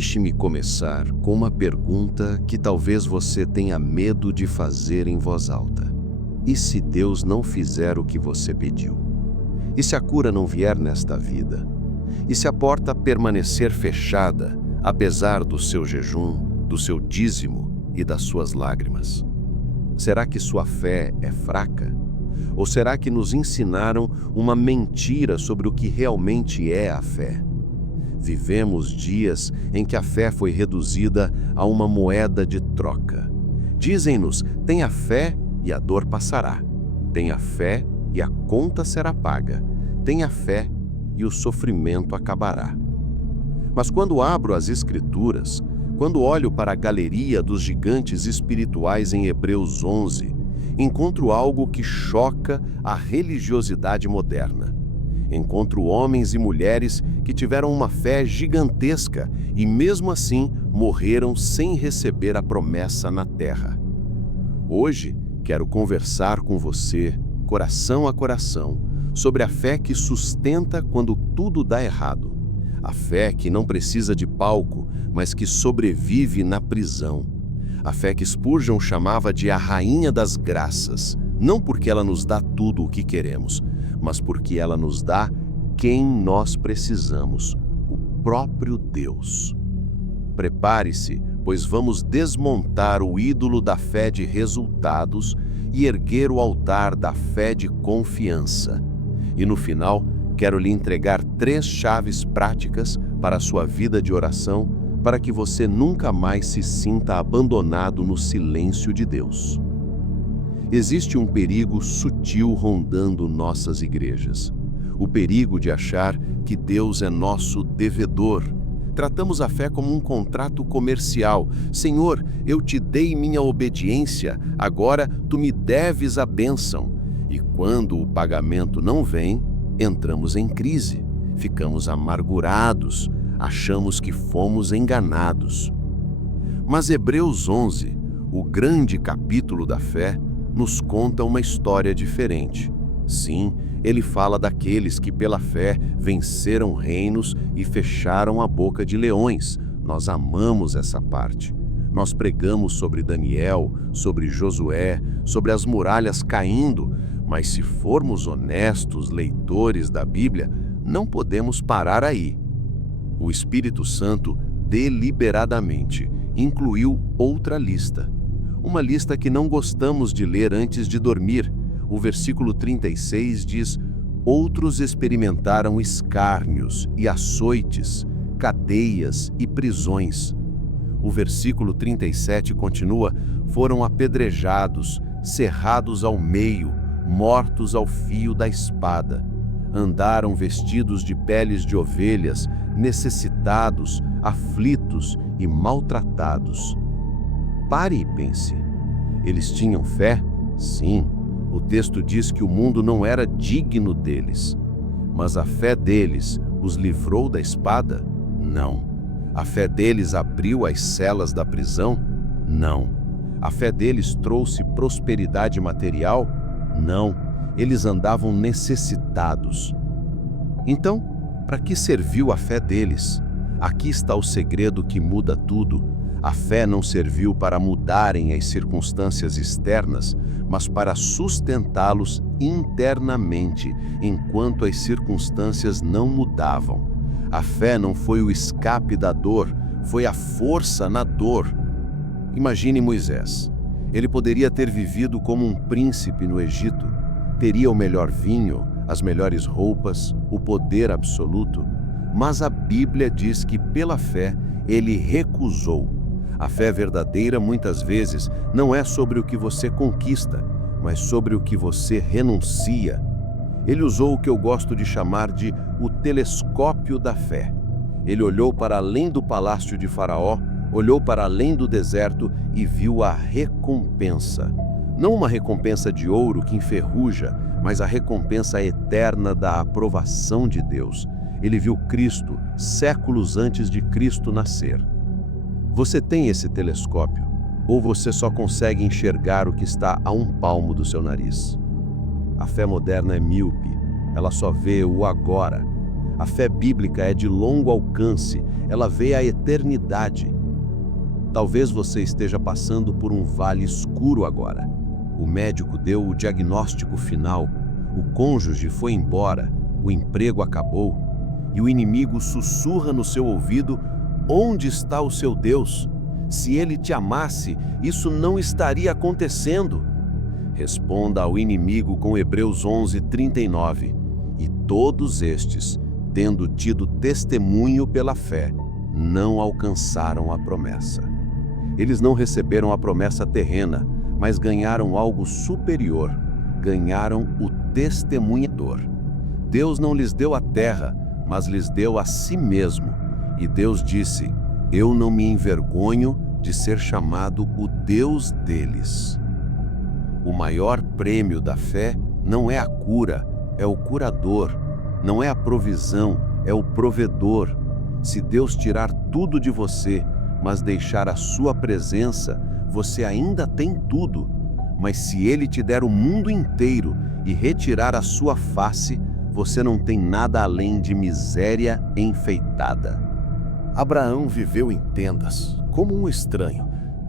Deixe-me começar com uma pergunta que talvez você tenha medo de fazer em voz alta. E se Deus não fizer o que você pediu? E se a cura não vier nesta vida? E se a porta permanecer fechada, apesar do seu jejum, do seu dízimo e das suas lágrimas? Será que sua fé é fraca? Ou será que nos ensinaram uma mentira sobre o que realmente é a fé? Vivemos dias em que a fé foi reduzida a uma moeda de troca. Dizem-nos: tenha fé e a dor passará. Tenha fé e a conta será paga. Tenha fé e o sofrimento acabará. Mas quando abro as Escrituras, quando olho para a galeria dos gigantes espirituais em Hebreus 11, encontro algo que choca a religiosidade moderna. Encontro homens e mulheres que tiveram uma fé gigantesca e, mesmo assim, morreram sem receber a promessa na terra. Hoje, quero conversar com você, coração a coração, sobre a fé que sustenta quando tudo dá errado. A fé que não precisa de palco, mas que sobrevive na prisão. A fé que Spurgeon chamava de a rainha das graças, não porque ela nos dá tudo o que queremos, mas porque ela nos dá quem nós precisamos, o próprio Deus. Prepare-se, pois vamos desmontar o ídolo da fé de resultados e erguer o altar da fé de confiança. E no final, quero lhe entregar 3 chaves práticas para a sua vida de oração, para que você nunca mais se sinta abandonado no silêncio de Deus. Existe um perigo sutil rondando nossas igrejas. O perigo de achar que Deus é nosso devedor. Tratamos a fé como um contrato comercial. Senhor, eu te dei minha obediência, agora tu me deves a bênção. E quando o pagamento não vem, entramos em crise, ficamos amargurados, achamos que fomos enganados. Mas Hebreus 11, o grande capítulo da fé, nos conta uma história diferente. Sim, ele fala daqueles que pela fé venceram reinos e fecharam a boca de leões. Nós amamos essa parte. Nós pregamos sobre Daniel, sobre Josué, sobre as muralhas caindo, mas se formos honestos leitores da Bíblia, não podemos parar aí. O Espírito Santo, deliberadamente, incluiu outra lista. Uma lista que não gostamos de ler antes de dormir. O versículo 36 diz: outros experimentaram escárnios e açoites, cadeias e prisões. O versículo 37 continua: foram apedrejados, cerrados ao meio, mortos ao fio da espada. Andaram vestidos de peles de ovelhas, necessitados, aflitos e maltratados. Pare e pense. Eles tinham fé? Sim. O texto diz que o mundo não era digno deles. Mas a fé deles os livrou da espada? Não. A fé deles abriu as celas da prisão? Não. A fé deles trouxe prosperidade material? Não. Eles andavam necessitados. Então, para que serviu a fé deles? Aqui está o segredo que muda tudo. A fé não serviu para mudarem as circunstâncias externas, mas para sustentá-los internamente, enquanto as circunstâncias não mudavam. A fé não foi o escape da dor, foi a força na dor. Imagine Moisés. Ele poderia ter vivido como um príncipe no Egito, teria o melhor vinho, as melhores roupas, o poder absoluto, mas a Bíblia diz que pela fé ele recusou. A fé verdadeira muitas vezes não é sobre o que você conquista, mas sobre o que você renuncia. Ele usou o que eu gosto de chamar de o telescópio da fé. Ele olhou para além do palácio de Faraó, olhou para além do deserto e viu a recompensa. Não uma recompensa de ouro que enferruja, mas a recompensa eterna da aprovação de Deus. Ele viu Cristo séculos antes de Cristo nascer. Você tem esse telescópio? Ou você só consegue enxergar o que está a um palmo do seu nariz? A fé moderna é míope, ela só vê o agora. A fé bíblica é de longo alcance, ela vê a eternidade. Talvez você esteja passando por um vale escuro agora. O médico deu o diagnóstico final, o cônjuge foi embora, o emprego acabou, e o inimigo sussurra no seu ouvido: onde está o seu Deus? Se ele te amasse, isso não estaria acontecendo. Responda ao inimigo com Hebreus 11:39. E todos estes, tendo tido testemunho pela fé, não alcançaram a promessa. Eles não receberam a promessa terrena, mas ganharam algo superior. Ganharam o testemunhador. Deus não lhes deu a terra, mas lhes deu a si mesmo. E Deus disse: eu não me envergonho de ser chamado o Deus deles. O maior prêmio da fé não é a cura, é o curador. Não é a provisão, é o provedor. Se Deus tirar tudo de você, mas deixar a sua presença, você ainda tem tudo. Mas se Ele te der o mundo inteiro e retirar a sua face, você não tem nada além de miséria enfeitada. Abraão viveu em tendas, como um estranho.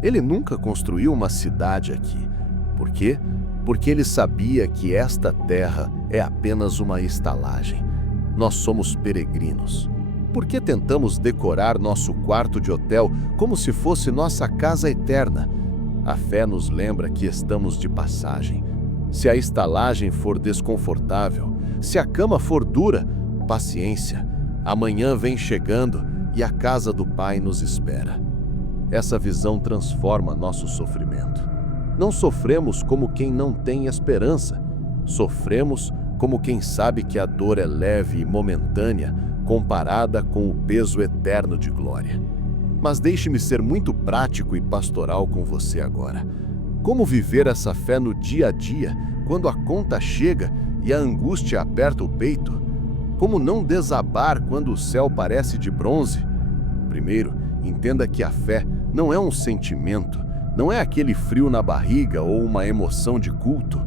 Ele nunca construiu uma cidade aqui. Por quê? Porque ele sabia que esta terra é apenas uma estalagem. Nós somos peregrinos. Por que tentamos decorar nosso quarto de hotel como se fosse nossa casa eterna? A fé nos lembra que estamos de passagem. Se a estalagem for desconfortável, se a cama for dura, paciência. Amanhã vem chegando e a casa do Pai nos espera. Essa visão transforma nosso sofrimento. Não sofremos como quem não tem esperança. Sofremos como quem sabe que a dor é leve e momentânea, comparada com o peso eterno de glória. Mas deixe-me ser muito prático e pastoral com você agora. Como viver essa fé no dia a dia, quando a conta chega e a angústia aperta o peito? Como não desabar quando o céu parece de bronze? Primeiro, entenda que a fé não é um sentimento, não é aquele frio na barriga ou uma emoção de culto.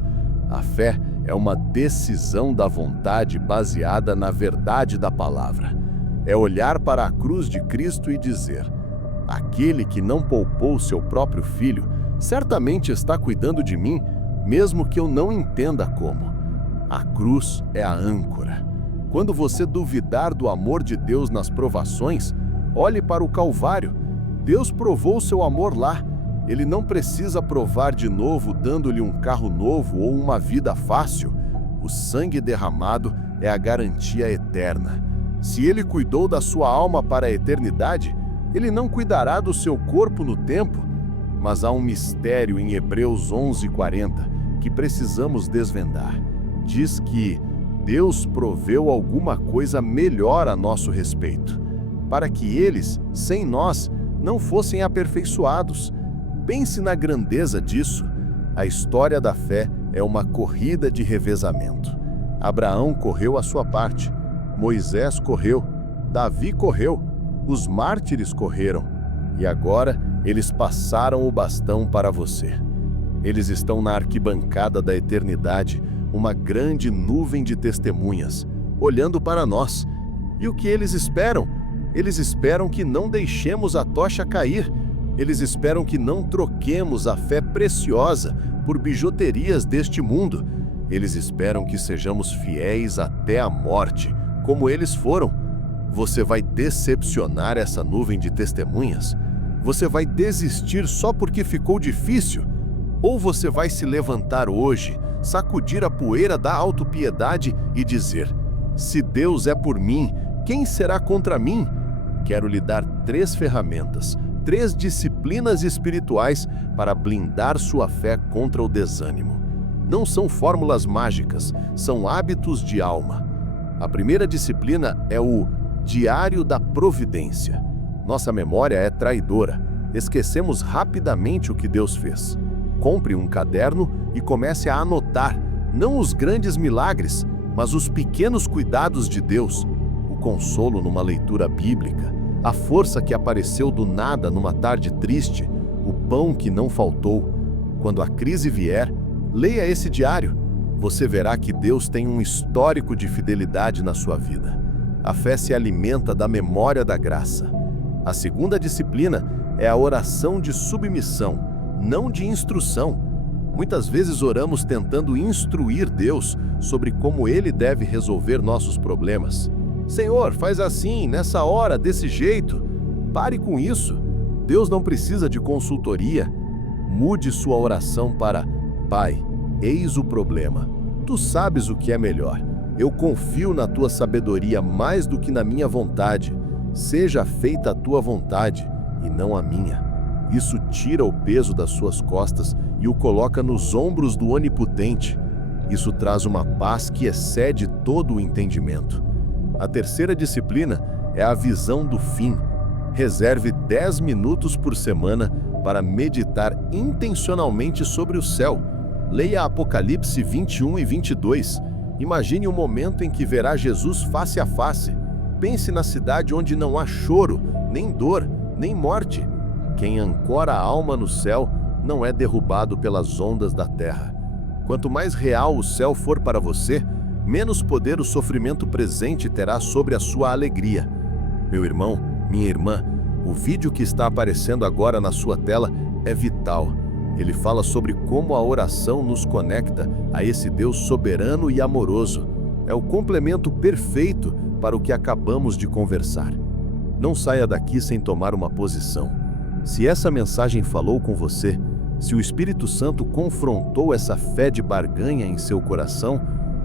A fé é uma decisão da vontade baseada na verdade da palavra. É olhar para a cruz de Cristo e dizer: aquele que não poupou seu próprio filho, certamente está cuidando de mim, mesmo que eu não entenda como. A cruz é a âncora. Quando você duvidar do amor de Deus nas provações, olhe para o Calvário. Deus provou seu amor lá. Ele não precisa provar de novo dando-lhe um carro novo ou uma vida fácil. O sangue derramado é a garantia eterna. Se ele cuidou da sua alma para a eternidade, ele não cuidará do seu corpo no tempo. Mas há um mistério em Hebreus 11:40 que precisamos desvendar. Diz que Deus proveu alguma coisa melhor a nosso respeito, para que eles, sem nós, não fossem aperfeiçoados. Pense na grandeza disso. A história da fé é uma corrida de revezamento. Abraão correu a sua parte, Moisés correu, Davi correu, os mártires correram, e agora eles passaram o bastão para você. Eles estão na arquibancada da eternidade, uma grande nuvem de testemunhas, olhando para nós. E o que eles esperam? Eles esperam que não deixemos a tocha cair. Eles esperam que não troquemos a fé preciosa por bijuterias deste mundo. Eles esperam que sejamos fiéis até a morte, como eles foram. Você vai decepcionar essa nuvem de testemunhas? Você vai desistir só porque ficou difícil? Ou você vai se levantar hoje, sacudir a poeira da autopiedade e dizer: se Deus é por mim, quem será contra mim? Quero lhe dar 3 ferramentas, 3 disciplinas espirituais para blindar sua fé contra o desânimo. Não são fórmulas mágicas, são hábitos de alma. A primeira disciplina é o Diário da Providência. Nossa memória é traidora. Esquecemos rapidamente o que Deus fez. Compre um caderno e comece a anotar, não os grandes milagres, mas os pequenos cuidados de Deus. O consolo numa leitura bíblica, a força que apareceu do nada numa tarde triste, o pão que não faltou. Quando a crise vier, leia esse diário. Você verá que Deus tem um histórico de fidelidade na sua vida. A fé se alimenta da memória da graça. A segunda disciplina é a oração de submissão, não de instrução. Muitas vezes oramos tentando instruir Deus sobre como Ele deve resolver nossos problemas. Senhor, faz assim, nessa hora, desse jeito. Pare com isso. Deus não precisa de consultoria. Mude sua oração para: Pai, eis o problema. Tu sabes o que é melhor. Eu confio na tua sabedoria mais do que na minha vontade. Seja feita a tua vontade e não a minha. Isso tira o peso das suas costas e o coloca nos ombros do Onipotente. Isso traz uma paz que excede todo o entendimento. A terceira disciplina é a visão do fim. Reserve 10 minutos por semana para meditar intencionalmente sobre o céu. Leia Apocalipse 21 e 22. Imagine um momento em que verá Jesus face a face. Pense na cidade onde não há choro, nem dor, nem morte. Quem ancora a alma no céu não é derrubado pelas ondas da terra. Quanto mais real o céu for para você, menos poder o sofrimento presente terá sobre a sua alegria. Meu irmão, minha irmã, o vídeo que está aparecendo agora na sua tela é vital. Ele fala sobre como a oração nos conecta a esse Deus soberano e amoroso. É o complemento perfeito para o que acabamos de conversar. Não saia daqui sem tomar uma posição. Se essa mensagem falou com você, se o Espírito Santo confrontou essa fé de barganha em seu coração,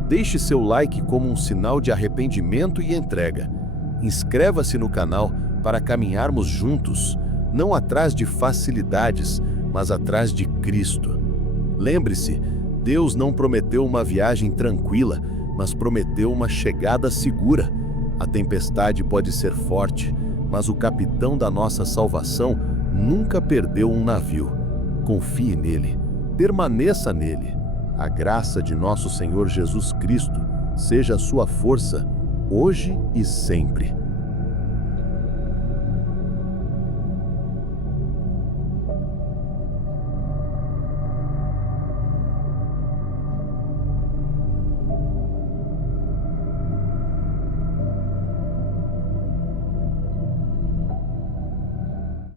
deixe seu like como um sinal de arrependimento e entrega. Inscreva-se no canal para caminharmos juntos, não atrás de facilidades, mas atrás de Cristo. Lembre-se, Deus não prometeu uma viagem tranquila, mas prometeu uma chegada segura. A tempestade pode ser forte, mas o capitão da nossa salvação nunca perdeu um navio. Confie nele, permaneça nele. A graça de nosso Senhor Jesus Cristo seja a sua força, hoje e sempre.